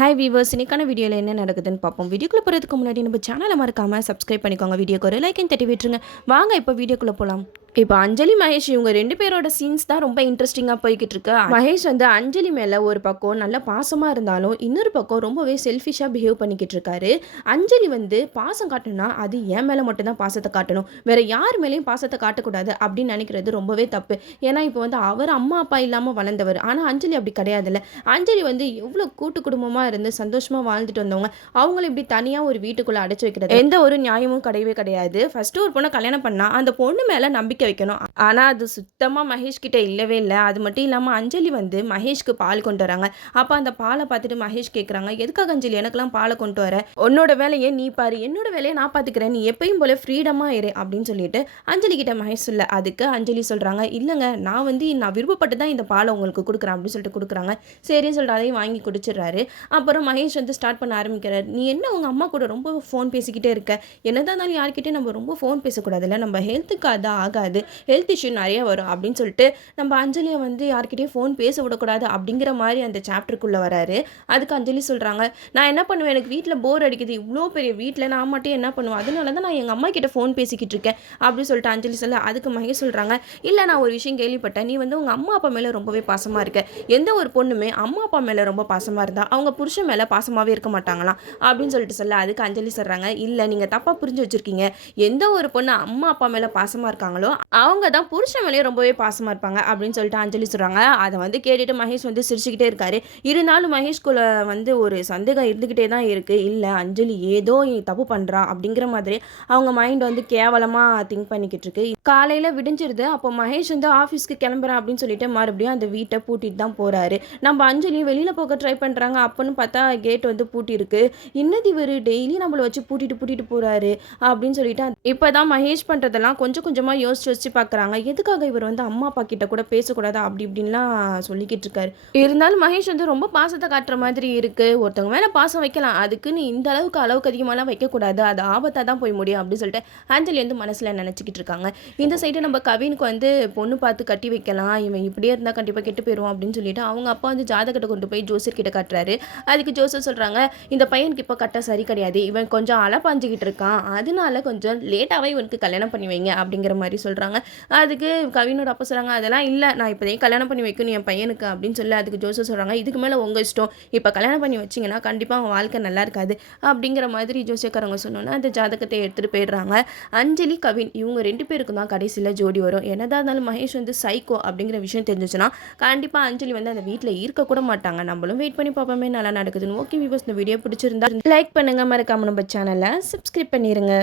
Hi viewers, இன்னைக்கான வீடியோவில் என்ன நடக்குதுன்னு பார்ப்போம். வீடியோக்குள்ளே போகிறதுக்கு முன்னாடி நம்ம சேனலை மறக்காமல் சப்ஸ்கிரைப் பண்ணிக்கோங்க. வீடியோக்கு ஒரு லைக் தட்டி விட்டுருங்க. வாங்க இப்போ வீடியோக்குள்ளே போகலாம். இப்போ அஞ்சலி மகேஷ் இவங்க 2 பேரோட சீன்ஸ் தான் ரொம்ப இன்ட்ரெஸ்டிங்காக போய்கிட்டு இருக்கு. மகேஷ் வந்து அஞ்சலி மேலே ஒரு பக்கம் நல்ல பாசமாக இருந்தாலும் இன்னொரு பக்கம் ரொம்பவே செல்ஃபிஷாக பிஹேவ் பண்ணிக்கிட்டு இருக்காரு. அஞ்சலி வந்து பாசம் காட்டணும்னா அது என் மேலே மட்டும்தான் பாசத்தை காட்டணும், வேற யார் மேலேயும் பாசத்தை காட்டக்கூடாது அப்படின்னு நினைக்கிறது ரொம்பவே தப்பு. ஏன்னா இப்போ வந்து அவர் அம்மா அப்பா இல்லாமல் வளர்ந்தவர். ஆனால் அஞ்சலி அப்படி கிடையாதுல்ல. அஞ்சலி வந்து எவ்வளோ கூட்டு குடும்பமாக இருந்து சந்தோஷமாக வாழ்ந்துட்டு வந்தவங்க. அவங்கள இப்படி தனியாக ஒரு வீட்டுக்குள்ளே அடைச்சி வைக்கிறது எந்த ஒரு நியாயமும் கிடையவே கிடையாது. ஃபர்ஸ்ட்டு ஒரு பொண்ணை கல்யாணம் பண்ணால் அந்த பொண்ணு மேலே நம்பிக்கை வைக்கணும். ஆனால் அது சுத்தமாக மகேஷ் கிட்ட இல்லவே இல்லை. அது மட்டும் இல்லாமல் அஞ்சலி வந்து மகேஷ்க்கு பால் கொண்டு வராங்க. அப்போ அந்த பாலை பார்த்துட்டு மகேஷ் கேட்குறாங்க, எதுக்காக அஞ்சலி எனக்கெல்லாம் பாலை கொண்டு வர? உன்னோட வேலையை நீ பாரு, என்னோட வேலையை நான் பார்த்துக்கிறேன், நீ எப்பயும் போல ஃப்ரீடமாக இரு அப்படின்னு சொல்லிட்டு அஞ்சலி கிட்ட மகேஷ் சொல்ல, அதுக்கு அஞ்சலி சொல்கிறாங்க, இல்லைங்க நான் விருப்பப்பட்டு தான் இந்த பாலை உங்களுக்கு கொடுக்குறேன் அப்படின்னு சொல்லிட்டு கொடுக்குறாங்க. சரின்னு சொல்லிட்டு அதையும் வாங்கி குடிச்சிடுறாரு. அப்புறம் மகேஷ் வந்து ஸ்டார்ட் பண்ண ஆரம்பிக்கிறார், நீ என்ன உங்கள் அம்மா கூட ரொம்ப ஃபோன் பேசிக்கிட்டே இருக்க? என்னதான் இருந்தாலும் யார்கிட்டே நம்ம ரொம்ப ஃபோன் பேசக்கூடாதுல்ல, நம்ம ஹெல்த்துக்கு அது ஆகாது, ஹெல்த் இஷ்யூ நிறைய வரும் அப்படின்னு சொல்லிட்டு நம்ம அஞ்சலியை வந்து யார்கிட்டயும் ஃபோன் பேச விடக்கூடாது அப்படிங்கிற மாதிரி அந்த சாப்டருக்குள்ளே வராரு. அதுக்கு அஞ்சலி சொல்கிறாங்க, நான் என்ன பண்ணுவேன், எனக்கு வீட்டில் போர் அடிக்குது, இவ்வளோ பெரிய வீட்டில் நான் மட்டும் என்ன பண்ணுவேன், அதனால தான் நான் எங்கள் அம்மா கிட்ட ஃபோன் பேசிக்கிட்டு இருக்கேன் அப்படின்னு சொல்லிட்டு அஞ்சலி சொல்ல, அதுக்கு மகேஷ் சொல்கிறாங்க, இல்லை நான் ஒரு விஷயம் கேள்விப்பட்டேன், நீ வந்து உங்கள் அம்மா அப்பா மேலே ரொம்பவே பாசமாக இருக்க. எந்த ஒரு பொண்ணுமே அம்மா அப்பா மேலே ரொம்ப பாசமாக இருந்தால் அவங்க புருஷன் மேலே பாசமாகவே இருக்க மாட்டாங்களாம் அப்படின்னு சொல்லிட்டு சொல்ல, அதுக்கு அஞ்சலி சொல்கிறாங்க, இல்லை நீங்கள் தப்பாக புரிஞ்சு வச்சுருக்கீங்க. எந்த ஒரு பொண்ணு அம்மா அப்பா மேலே பாசமாக இருக்காங்களோ அவங்க தான் புருஷன் மேலேயே ரொம்பவே பாசமாக இருப்பாங்க அப்படின்னு சொல்லிட்டு அஞ்சலி சொல்கிறாங்க. அதை வந்து கேட்டுட்டு மகேஷ் வந்து சிரிச்சுக்கிட்டே இருக்காரு. இருந்தாலும் மகேஷ்குள்ள வந்து ஒரு சந்தேகம் இருந்துக்கிட்டே தான் இருக்குது. இல்லை அஞ்சலி ஏதோ தப்பு பண்ணுறா அப்படிங்கிற மாதிரி அவங்க மைண்ட் வந்து கேவலமாக திங்க் பண்ணிக்கிட்டு இருக்கு. காலையில் விடிஞ்சிருது. அப்போ மகேஷ் வந்து ஆஃபீஸ்க்கு கிளம்புறேன் அப்படின்னு சொல்லிட்டு மறுபடியும் அந்த வீட்டை பூட்டிட்டு தான் போகிறாரு. நம்ம அஞ்சலியும் வெளியில் போக ட்ரை பண்ணுறாங்க. அப்போன்னு பார்த்தா கேட் வந்து பூட்டி இருக்கு. இன்னது இவர் டெய்லி நம்மளை வச்சு பூட்டிட்டு போகிறாரு அப்படின்னு சொல்லிட்டு இப்போ தான் மகேஷ் பண்ணுறதெல்லாம் கொஞ்சம் கொஞ்சமாக யோசிச்சு பார்க்குறாங்க. எதுக்காக இவர் வந்து அம்மா அப்பா கிட்ட கூட பேசக்கூடாது அப்படி இப்படின்லாம் சொல்லிக்கிட்டு இருக்காரு. இருந்தாலும் மகேஷ் வந்து ரொம்ப பாசத்தை காட்டுற மாதிரி இருக்கு. ஒருத்தவங்க மேலே பாசம் வைக்கலாம், அதுக்குன்னு இந்த அளவுக்கு அதிகமாகலாம் வைக்கக்கூடாது, அது ஆபத்தாக தான் போய் முடியும் அப்படின்னு சொல்லிட்டு அஞ்சலி வந்து மனசில் நினச்சிக்கிட்டு இருக்காங்க. இந்த சைடு நம்ம கவினுக்கு வந்து பொண்ணு பார்த்து கட்டி வைக்கலாம், இவன் இப்படியே இருந்தால் கண்டிப்பாக கெட்டு போயிடுவான் அப்படின்னு சொல்லிட்டு அவங்க அப்பா வந்து ஜாதகத்தை கொண்டு போய் ஜோசியர் கிட்ட காட்டுறாரு. அதுக்கு ஜோசியர் சொல்கிறாங்க, இந்த பையனுக்கு இப்போ கட்ட சரி கிடையாது, இவன் கொஞ்சம் அலப்பாஞ்சிக்கிட்டு இருக்கான், அதனால கொஞ்சம் லேட்டாகவே இவனுக்கு கல்யாணம் பண்ணி வைங்க அப்படிங்கிற மாதிரி சொல்கிறாங்க. அதுக்கு கவினோட அப்பா சொல்கிறாங்க, அதெல்லாம் இல்லை, நான் இப்போதையும் கல்யாணம் பண்ணி வைக்கணும் என் பையனுக்கு அப்படின்னு சொல்லி அதுக்கு ஜோசப் சொல்கிறாங்க, இதுக்கு மேலே உங்கள் இஷ்டம், இப்போ கல்யாணம் பண்ணி வச்சிங்கன்னா கண்டிப்பாக அவங்க வாழ்க்கை நல்லா இருக்காது அப்படிங்கிற மாதிரி ஜோசியக்காரங்க சொன்னோன்னா அந்த ஜாதகத்தை எடுத்துகிட்டு போயிடுறாங்க. அஞ்சலி கவின் இவங்க 2 பேருக்கும் தான் கடைசியில் ஜோடி வரும். என்னதான் இருந்தாலும் மகேஷ் வந்து சைக்கோ அப்படிங்கிற விஷயம் தெரிஞ்சிச்சுன்னா கண்டிப்பாக அஞ்சலி வந்து அந்த வீட்டில் இருக்கக்கூட மாட்டாங்க. நம்மளும் வெயிட் பண்ணி பார்ப்போமே நல்லா நடக்குதுன்னு. ஓகே வியூவர்ஸ், இந்த வீடியோ பிடிச்சிருந்தா லைக் பண்ணுங்கள், மறக்காம நம்ம சேனலை சப்ஸ்கிரைப் பண்ணிடுங்க.